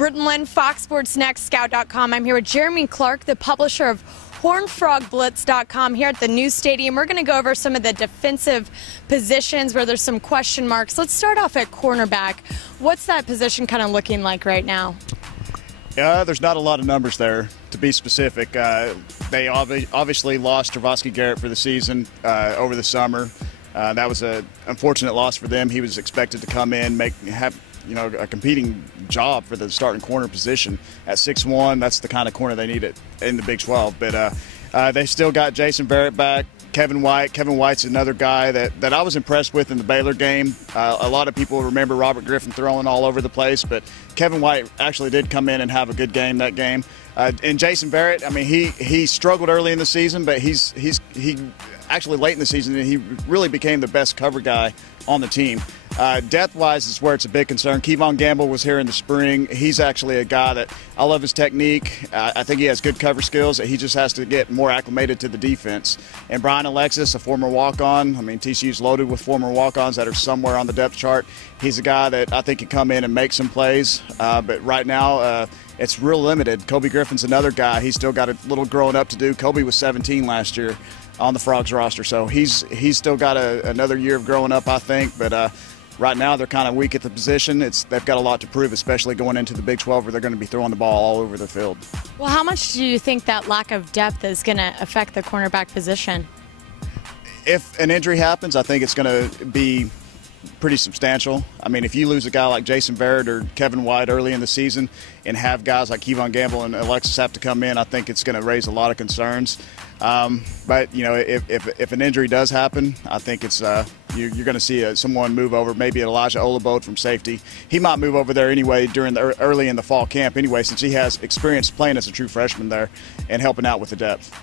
Britton Lynn, Fox Sports Next, Scout.com. I'm here with Jeremy Clark, the publisher of HornFrogBlitz.com here at the new stadium. We're going to go over some of the defensive positions where there's some question marks. Let's start off at cornerback. What's that position kind of looking like right now? There's not a lot of numbers there, to be specific. They obviously lost Travasky Garrett for the season over the summer. That was an unfortunate loss for them. He was expected to come in, have a competing job for the starting corner position at 6'1". That's the kind of corner they need in the Big 12. But they still got Jason Verrett back. Kevin White's another guy that I was impressed with in the Baylor game. A lot of people remember Robert Griffin throwing all over the place, but Kevin White actually did come in and have a good game that game. And Jason Verrett, I mean, he struggled early in the season, but he actually late in the season, he really became the best cover guy on the team. Depth-wise is where it's a big concern. Kevon Gamble was here in the spring. He's actually a guy that I love his technique. I think he has good cover skills. He just has to get more acclimated to the defense. And Brian Alexis, a former walk-on. I mean, TCU's loaded with former walk-ons that are somewhere on the depth chart. He's a guy that I think can come in and make some plays. But right now, it's real limited. Kobe Griffin's another guy. He's still got a little growing up to do. Kobe was 17 last year on the Frogs roster, so he's still got another year of growing up, I think. But right now they're kind of weak at the position. They've got a lot to prove, especially going into the Big 12 where they're going to be throwing the ball all over the field. Well, how much do you think that lack of depth is going to affect the cornerback position? If an injury happens, I think it's going to be pretty substantial. I mean, if you lose a guy like Jason Verrett or Kevin White early in the season and have guys like Kevon Gamble and Alexis have to come in, I think it's going to raise a lot of concerns. But, if an injury does happen, I think it's you're going to see someone move over, maybe Elijah Olabode from safety. He might move over there anyway during early in the fall camp anyway, since he has experience playing as a true freshman there and helping out with the depth.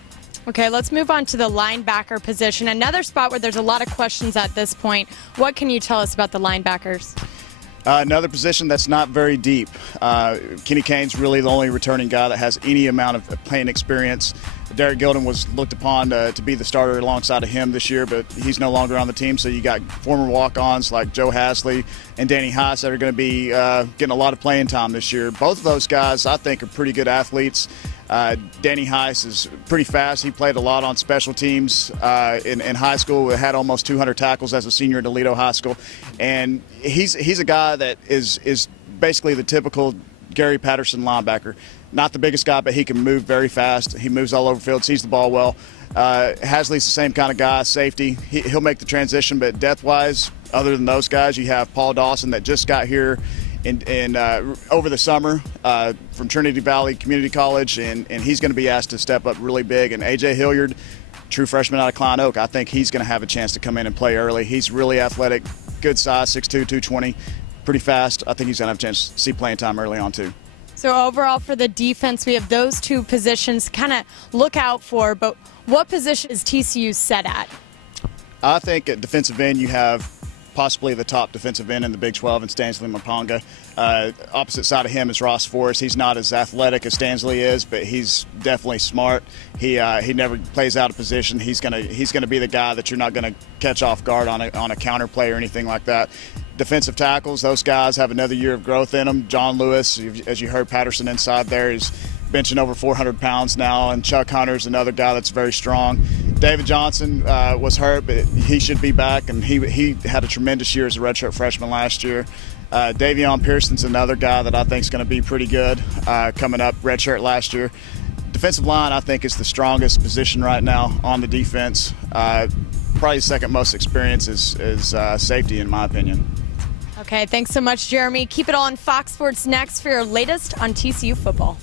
Okay, let's move on to the linebacker position. Another spot where there's a lot of questions at this point. What can you tell us about the linebackers? Another position that's not very deep. Kenny Kane's really the only returning guy that has any amount of playing experience. Derek Gilden was looked upon to be the starter alongside of him this year, but he's no longer on the team. So you got former walk-ons like Joe Hasley and Danny Heiss that are going to be getting a lot of playing time this year. Both of those guys, I think, are pretty good athletes. Danny Heiss is pretty fast. He played a lot on special teams in high school. Had almost 200 tackles as a senior at Toledo High School. And he's a guy that is basically the typical Gary Patterson linebacker. Not the biggest guy, but he can move very fast. He moves all over the field, sees the ball well. Hasley's the same kind of guy, safety. He'll make the transition, but depth-wise, other than those guys, you have Paul Dawson that just got here over the summer from Trinity Valley Community College, and he's going to be asked to step up really big. And A.J. Hilliard, true freshman out of Klein Oak, I think he's going to have a chance to come in and play early. He's really athletic, good size, 6'2", 220, pretty fast. I think he's going to have a chance to see playing time early on too. So overall for the defense, we have those two positions to kind of look out for, but what position is TCU set at? I think at defensive end you have possibly the top defensive end in the Big 12 in Stanley Maponga. Opposite side of him is Ross Forrest. He's not as athletic as Stanley is, but he's definitely smart. He never plays out of position. He's gonna be the guy that you're not gonna catch off guard on a counter play or anything like that. Defensive tackles, those guys have another year of growth in them. John Lewis, as you heard Patterson inside there, is benching over 400 pounds now, and Chuck Hunter's another guy that's very strong. David Johnson was hurt, but he should be back, and he had a tremendous year as a redshirt freshman last year. Davion Pearson's another guy that I think is going to be pretty good coming up, redshirt last year. Defensive line, I think, is the strongest position right now on the defense. Probably the second most experience is safety, in my opinion. Okay, thanks so much, Jeremy. Keep it all on Fox Sports Next for your latest on TCU football.